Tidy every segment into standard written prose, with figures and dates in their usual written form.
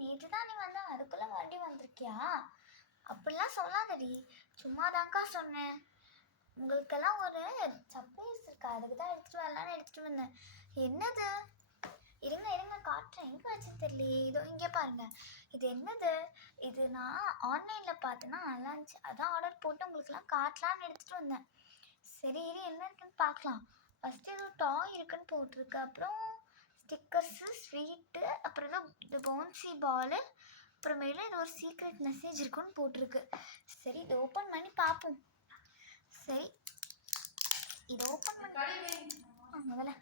நேற்று தான் நீ வந்த, அதுக்குள்ளே வண்டி வந்திருக்கியா? அப்படிலாம் சொல்லாதடி, சும்மாதான்க்கா சொன்னேன். உங்களுக்கெல்லாம் ஒரு சர்ப்ரைஸ் இருக்கா, அதுக்கு தான் எடுத்துகிட்டு வரலான்னு எடுத்துகிட்டு வந்தேன். என்னது? இருங்க காட்டுறேன். எங்கே வச்சுன்னு தெரியலையே. இதோ இங்கே பாருங்க. இது என்னது? இது நான் ஆன்லைனில் பார்த்தேன்னா நல்லா இருந்துச்சு, அதான் ஆர்டர் போட்டு உங்களுக்குலாம் காட்டலான்னு எடுத்துகிட்டு வந்தேன். சரி என்ன இருக்குன்னு பார்க்கலாம். ஃபஸ்ட்டு ஏதோ டாய் இருக்குன்னு போட்டிருக்கு, அப்புறம் ஸ்டிக்கர்ஸு, ஸ்வீட்டு, அப்புறம் ஏதோ இந்த பவுன்சி பாலு, அப்புறமேல இது ஒரு சீக்ரெட் மெசேஜ் இருக்குன்னு போட்டிருக்கு. சரி இதை ஓப்பன் பண்ணி பார்ப்போம். சரி இதை ஓப்பன் பண்ணி முதல்ல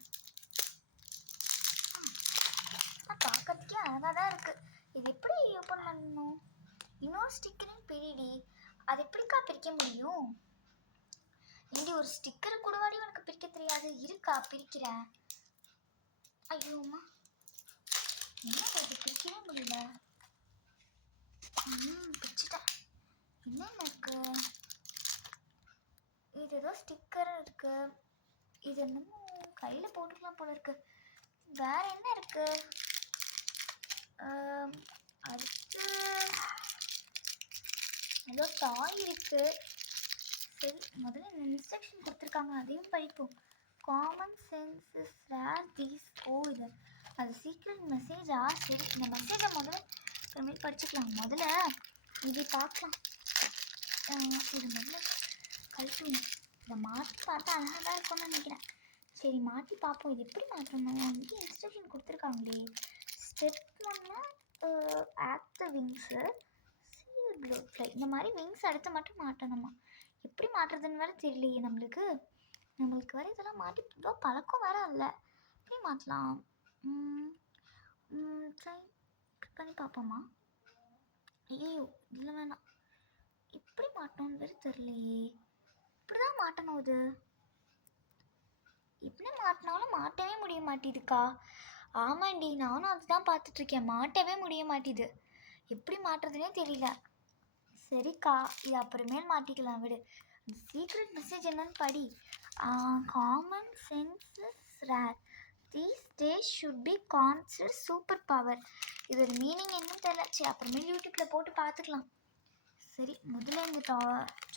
பார்க்கறதுக்கே அழகாக தான் இருக்குது. இது எப்படி ஓப்பன் பண்ணணும்? இன்னொரு ஸ்டிக்கரையும் பிரிடி, அது எப்படிக்கா பிரிக்க முடியும்? இங்கே ஒரு ஸ்டிக்கர் கூடவாடி உனக்கு பிரிக்க தெரியாது? இருக்கா, பிரிக்கிறேன். ஐயோம்மா, என்ன இது பிரிக்கவே முடியல. பிரிச்சுட்டேன். என்னென்ன இருக்கு? இது ஏதோ ஸ்டிக்கர் இருக்கு. இது என்னமோ கையில் போட்டுக்கலாம் போல இருக்கு. வேற என்ன இருக்கு? அடுத்து ஏதோ டாய் இருக்கு. சரி முதல்ல இந்த இன்ஸ்ட்ரக்ஷன் கொடுத்துருக்காங்க, அதையும் படிப்போம். Common sense is rare these. இது அது சீக்ரெட் மெசேஜா? சரி இந்த மெசேஜை முதல்ல அப்புறமேல் படிச்சுக்கலாம். முதல்ல இது பார்க்கலாம். இது முதல்ல கழிச்சுணும். இதை மாற்றி பார்த்தா அழகாக தான் இருக்கும்னு நினைக்கிறேன். சரி மாற்றி பார்ப்போம். இது எப்படி மாற்றணும்? இங்கே இன்ஸ்ட்ரக்ஷன் கொடுத்துருக்காங்களே. Step 1 act the wings, seal blue fly. இந்த மாதிரி விங்ஸ் அடுத்து மட்டும் மாட்டணுமா? எப்படி மாட்டுறதுன்னு வேறு தெரியலையே நம்மளுக்கு வேறு இதெல்லாம் மாட்டி பழக்கம் வேறு இல்லை. எப்படி மாற்றலாம்? ட்ரை பண்ணி பார்ப்போமா? ஐயோ இதில் வேணாம். எப்படி மாட்டணும்னு வேறு தெரியலையே. இப்படி தான் மாட்டணும். இது எப்படி மாட்டினாலும் மாட்டவே முடிய மாட்டேதுக்கா. ஆமாண்டி, நானும் அதுதான் பார்த்துட்ருக்கேன், மாட்டவே முடிய மாட்டேது. எப்படி மாட்டுறதுனே தெரியல. சரிக்கா, இது அப்புறமேல் மாட்டிக்கலாம் விடு. சீக்ரெட் மெசேஜ் என்னன்னு படி. Common sense is rare these days should be considered super power. இது ஒரு மீனிங் என்னன்னு தெரியல. சரி அப்புறமேல் யூடியூப்பில் போட்டு பார்த்துக்கலாம். சரி முதல்ல இந்த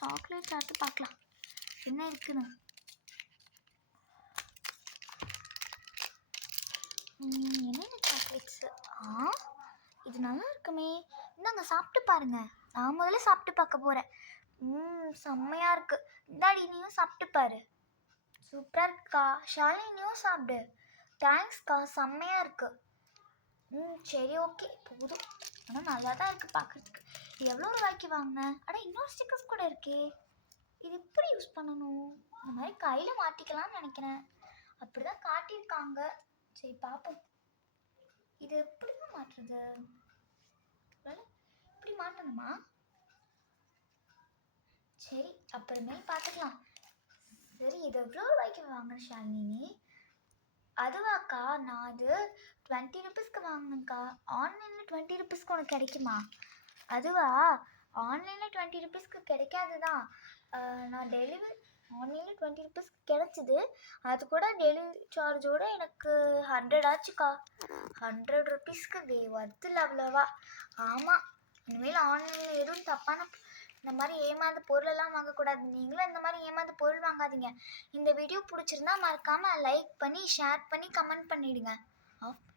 சாக்லேட் சாப்பிட்டு பார்க்கலாம் என்ன இருக்குன்னு. என்னென்ன சாக்லேட்ஸு? இது நல்லா இருக்குமே. இந்தாங்க சாப்பிட்டு பாருங்க. நான் முதல்ல சாப்பிட்டு பார்க்க போகிறேன். செம்மையாக இருக்குது. இந்தாடி நீயும் சாப்பிட்டு பாரு. சூப்பராக இருக்குக்கா. ஷாலினியும் சாப்பிடு. தேங்க்ஸ்க்கா, செம்மையாக இருக்குது. சரி ஓகே போதும். ஆனால் நல்லா தான் இருக்குது பார்க்குறதுக்கு. இது எவ்வளோ ரூபாய்க்கு வாங்கினேன்? இன்னொரு ஸ்டிக்கர்ஸ் கூட இருக்கே. இது எப்படி யூஸ் பண்ணணும்? இந்த மாதிரி கையில் மாட்டிக்கலாம்னு நினைக்கிறேன். அப்படி தான் காட்டியிருக்காங்க. சரி பார்ப்போம். இது எப்படி தான் மாட்டுறது? இப்படி மாட்டணுமா? சரி அப்புறமே பார்த்துக்கலாம். சரி இது எவ்வளோ ரூபாய்க்கு வாங்கின ஷாலினி? அதுவாக்கா, நான் அது 20 ருபீஸ்க்கு வாங்கினேங்க்கா. ஆன்லைனில் 20 ருபீஸ்க்கு உனக்கு கிடைக்குமா? அதுவா, ஆன்லைனில் 20 ருபீஸ்க்கு கிடைக்காது தான். நான் ஆன்லைனில் 20 ருபீஸ்க்கு கிடச்சிது. அது கூட டெலிவரி சார்ஜோடு எனக்கு 100 ஆச்சுக்கா. 100 ருபீஸ்க்கு ஒர்த்தில் அவ்வளோவா. ஆமாம், இனிமேல் ஆன்லைனில் எதுவும் தப்பான இந்த மாதிரி ஏமாந்த பொருளெல்லாம் வாங்கக்கூடாது. நீங்களும் இந்த மாதிரி ஏமாந்த பொருள் வாங்காதீங்க. இந்த வீடியோ பிடிச்சிருந்தா மறக்காமல் லைக் பண்ணி ஷேர் பண்ணி கமெண்ட் பண்ணிவிடுங்க. ஆஃப்